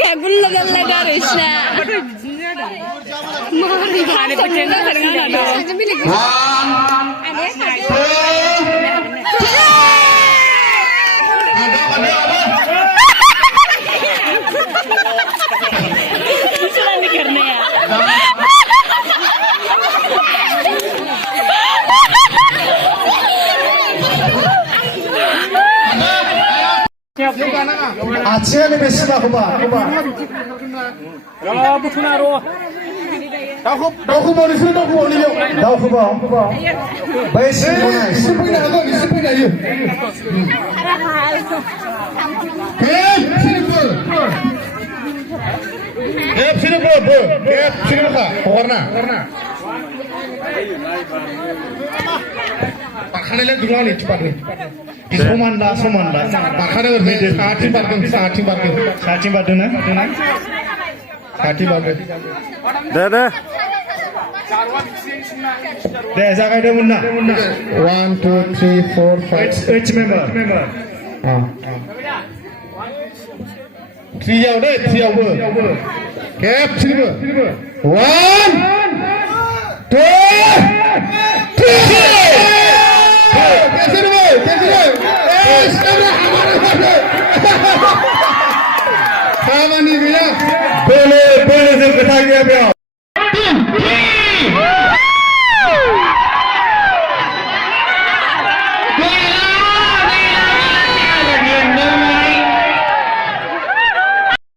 Kayak belum dari sana. Mari खाने बच्चे ना करेंगे ना. दूसरा नहीं करने यार. 아침에 메시나 호바. 야, 부투나로. 나고 머리서 나고 올려. 나 호바. 바이스 스프나 하고 스프나 유. Pakhannya dulu nih cepat nih. Soman lah. Pakhannya berbeda. Saatnya bareng. Saatnya bareng na. Dah. Deh, saya kayak munna. 1, 2, 3, 4, 5. Each member. 3 เอาได้3เอาเบอร์แคป3เบอร์ 1 2 3 Kawan ni bila boleh se kata gaya